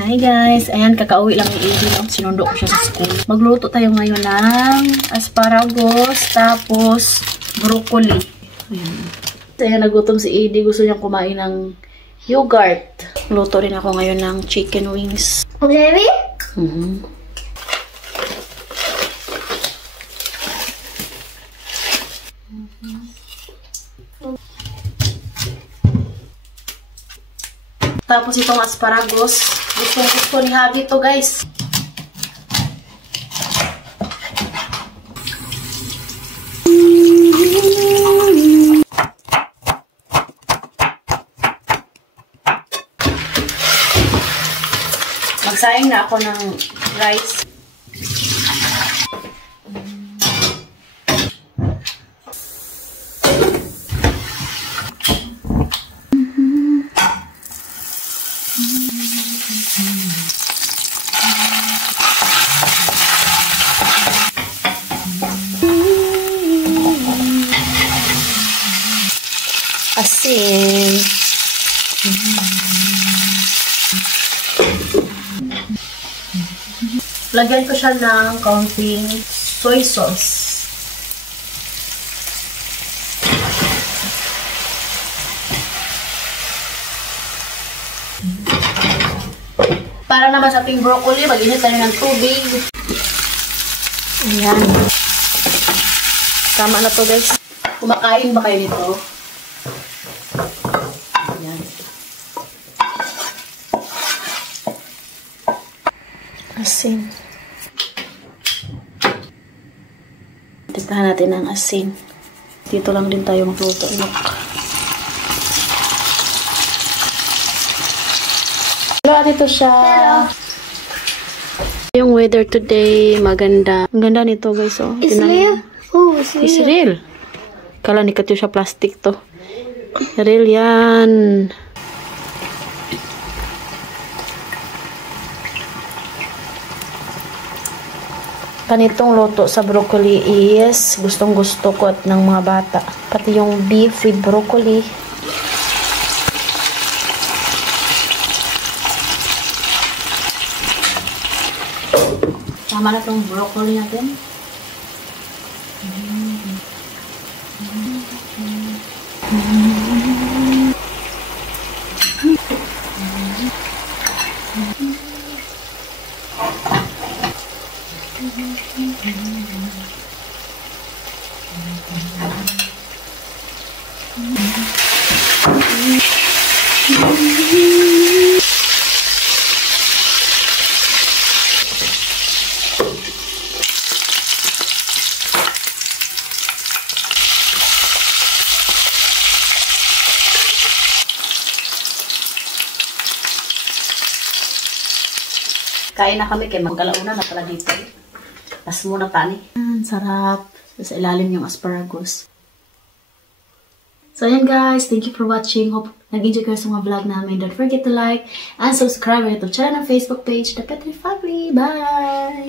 Hi guys! Ayan, kakauwi lang ni Eddie, no? Sinundo ko siya sa school. Magluto tayo ngayon ng asparagus, tapos broccoli. Ayan, nagutom si Eddie. Gusto niyang kumain ng yogurt. Luto rin ako ngayon ng chicken wings. Baby? Tapos itong asparagus. Gusto ni Habi to guys. Magsayang na ako ng rice. Asin. Lagyan ko siya ng kaunting soy sauce. Para naman sa ating broccoli, mag-init tayo ng tubig. Ayan. Tama na to guys. Kumakain ba kayo nito? Ayan. Asin. Tiktahan natin ang asin. Dito lang din tayo magluto. Look. Hello, dito siya. Hello. Yung weather today, maganda. Ang ganda nito guys. Oh. Israel? Oh, Israel. Israel. Kala ni Katyo siya plastic to. Israel yan. Ganitong luto sa broccoli is gustong gusto ko at ng mga bata. Pati yung beef with broccoli. Tama na itong broccoli natin. Kain na kami kay magkalauna na pala dito. Tas muna tani. Sarap. Sa ilalim yung asparagus. So ayan guys, thank you for watching. Hope nag-enjoy kayo sa mga vlog namin. Don't forget to like and subscribe to our channel and Facebook page, The Petri Family. Bye!